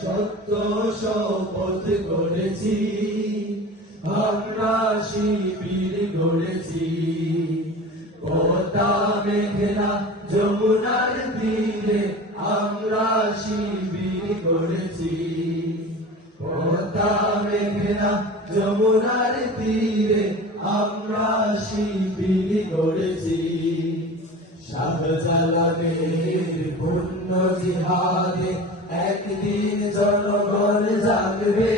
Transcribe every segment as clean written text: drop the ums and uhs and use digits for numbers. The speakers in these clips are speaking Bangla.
সত্য শপথ করেছি, আমরা শিবির গড়েছি। পদ্মা মেঘনা যমুনার তীরে আমরা শিবির গড়েছি। পদ্মা মেঘনা যমুনার তীরে আমরা শিবির গড়েছি। শাহজালালের পুণ্য জিহাদে একদিন জনগণ জাগবে।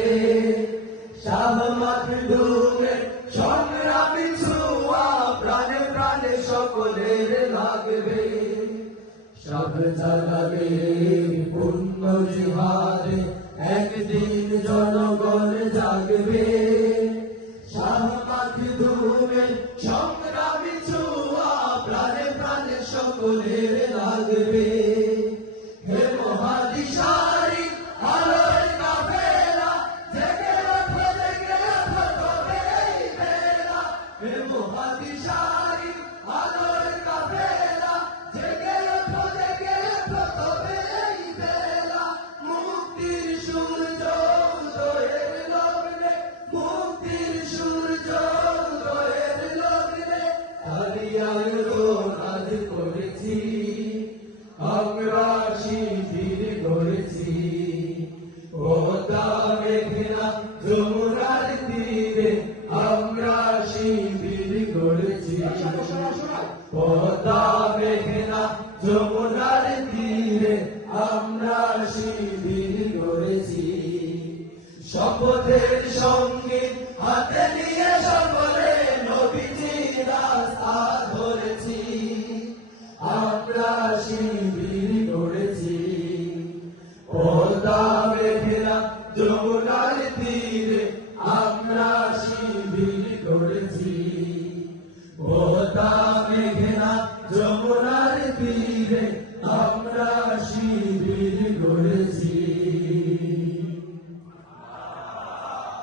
শাহ মাখদুমের সংগ্রামী ছোঁয়া প্রাণে প্রাণে সকলের লাগবে। শাহজালালের পুণ্য জিহাদে একদিন জনগণ জাগবে। শাহ মাখদুমের সংগ্রামী ছোঁয়া প্রাণে প্রাণে সকলের লাগবে। হে মহাদিশারি আলোর কাফেলা, জেগে ওঠো তবে এই বেলা। হে মহাদিশারি আলোর কাফেলা, জেগে ওঠো তবে এই বেলা। মুক্তির সূর্য উদয়ের লগ্নে, মুক্তির সূর্য উদয়ের লগ্নে আলিয়ার রোনাজ করেছি। আমরা শিবির গড়েছি। পদ্মা মেঘনা যমুনার তীরে আমরা শিবির গড়েছি। পদ্মা মেঘনা যমুনার তীরে আমরা শিবির গড়েছি। শপথের সঙ্গে হাতে নিয়ে সকলে নবীজির রাস্তা ধরেছি। আমরা শিবির গড়েছি। পদ্মা মেঘনা যমুনার